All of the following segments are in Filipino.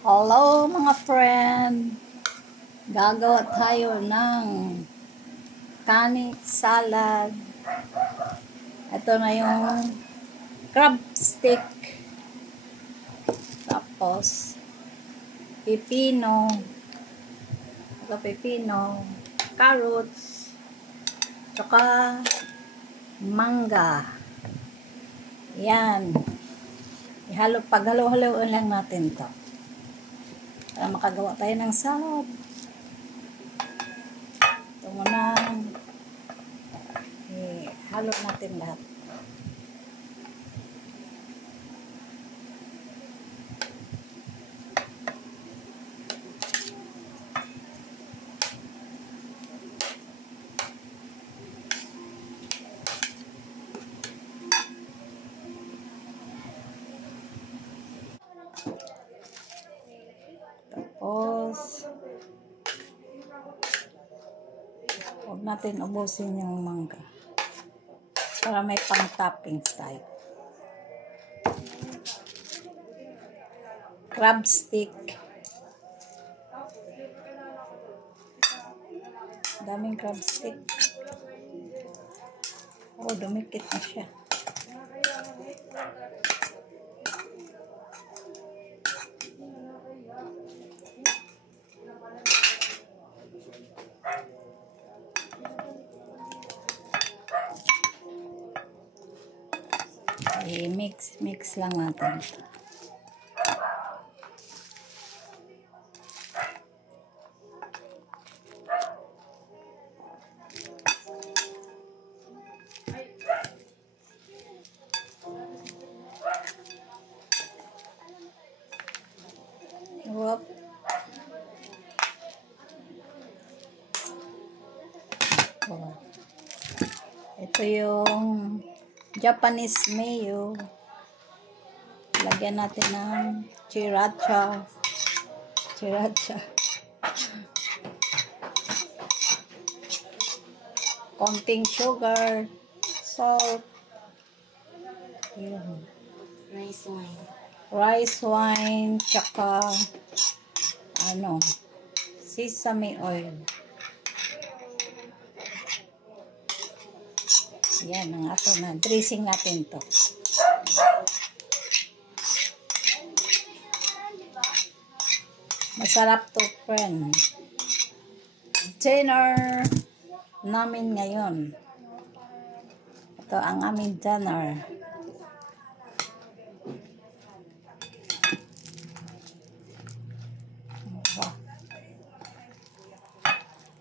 Hello mga friend! Gagawa tayo ng kanin salad. Ito na yung crab stick. Tapos, pipino. Ito pipino. Carrots. Tsaka, mangga. Yan. Paghalo-haloin lang natin to. Para makagawa tayo ng salad. Ito muna. Halo natin lahat. Tapos, huwag natin ubusin yung mangga. Para may pang-toppings tayo. Crab stick. Daming crab stick. Oh, dumikit na siya. Mix lang natin. Whoop. Oh. Ito yung Japanese mayo. Lagyan natin ng sriracha. Konting sugar, salt. Yun. Rice wine, tsaka sesame oil. Yan ang ato na dressing natin to. Masarap to, friend. Dinner namin ngayon. Ito ang aming dinner.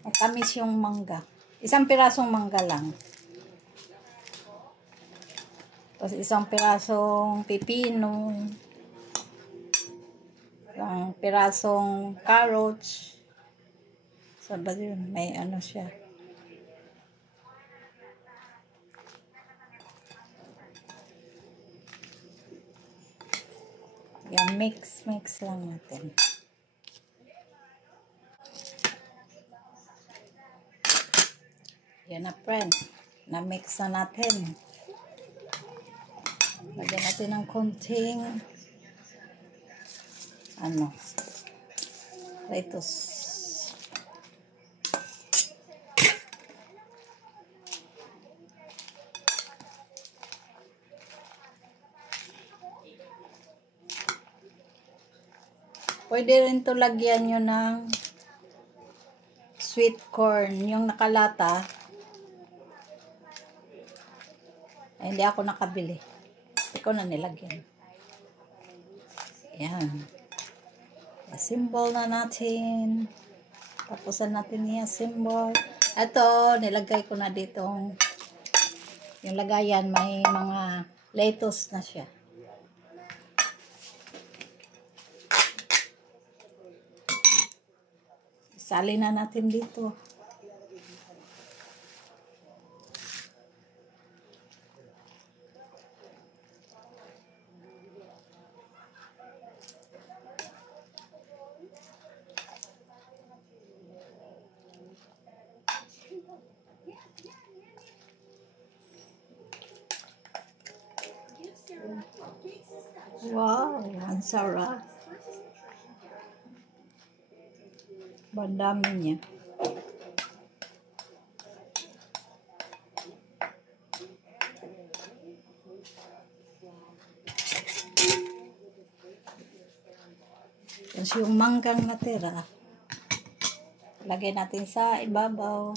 Matamis yung mangga. Isang pirasong mangga lang. Tapos isang pirasong pipino. Isang pirasong carrots. Sabi yun, may ano siya. Yan, mix lang natin. Yan na, friend. Na-mix na natin. Lagyan natin ng konting lettuce. Pwede rin to lagyan nyo ng sweet corn, yung nakalata. Ay, hindi ako nakabili. Ikaw na nilagyan. Yan. I-symbol na natin. Tapusan natin niya symbol. Ito, nilagay ko na dito. Yung lagayan, may mga lettuce na siya. Isali na natin dito. Wow, ang sarap. Bandami niya. Tapos yung manggang natira, lagay natin sa ibabaw.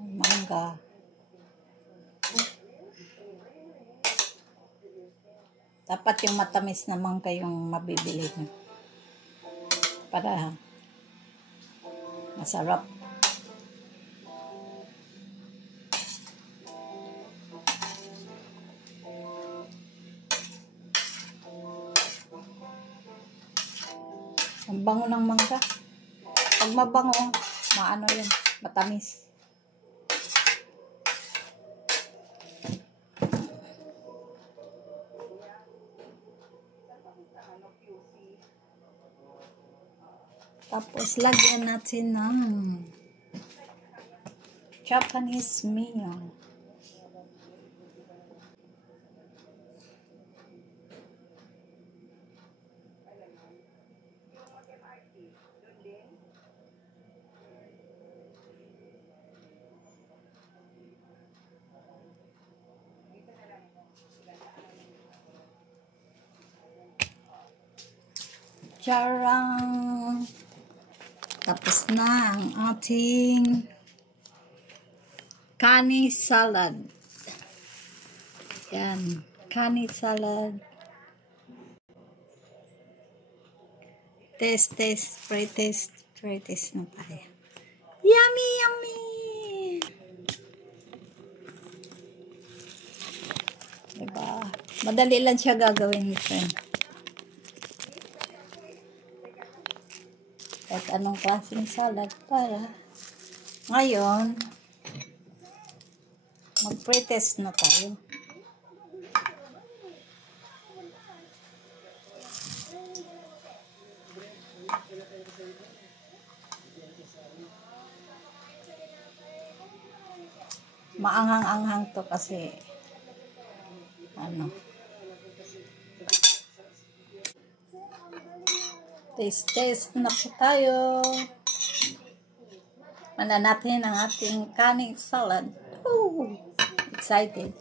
Mangga. Dapat yung matamis na mangga yung mabibili nyo. Para masarap. Ang bango ng mangga. Pag mabango, maano yun, matamis. Tapos, lagyan natin ng Japanese meal. Charang! Tapos na ang ating kani salad. Yan, kani salad. Try taste na tayo. Yummy, yummy! Diba? Madali lang siya gagawin, friend. At anong klaseng salad para ngayon mag-pretest na tayo. Maanghang-anghang to kasi ano, taste na po tayo. Mana natin ang ating kaning salad. Ooh, excited.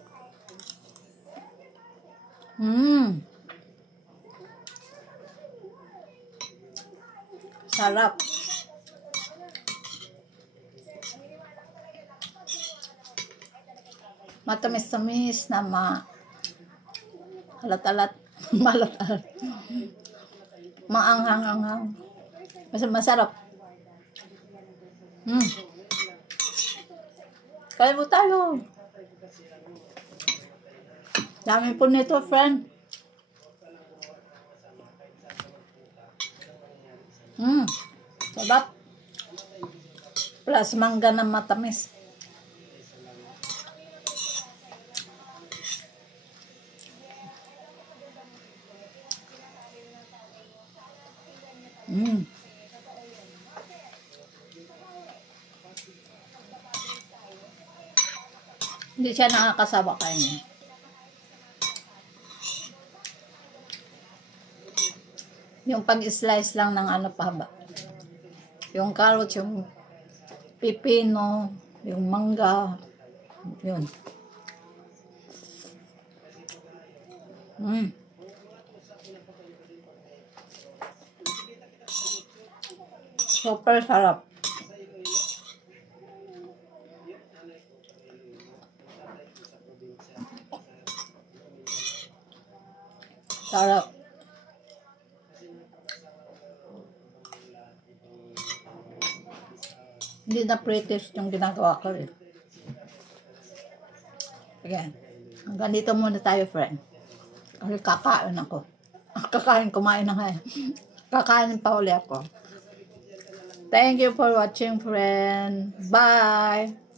Sarap. Matamis-tamis na halat-alat. Malat-alat. Maanghang-anghang. Masarap. Kaya mo tayo. Dami po nito, friend. Sarap. Plus mangga na matamis. Hindi siya nakakasawa kainin. Yung pag-slice lang ng ano pahaba. Yung carrot, yung pipino, yung mangga, yun. Super sarap. Sarap. Hindi na pretest yung ginagawa ko rin. Again, hanggang dito muna tayo, friend. Kasi kakain ako. Kumain na nga. Kakain pa uli ako. Thank you for watching, friend. Bye!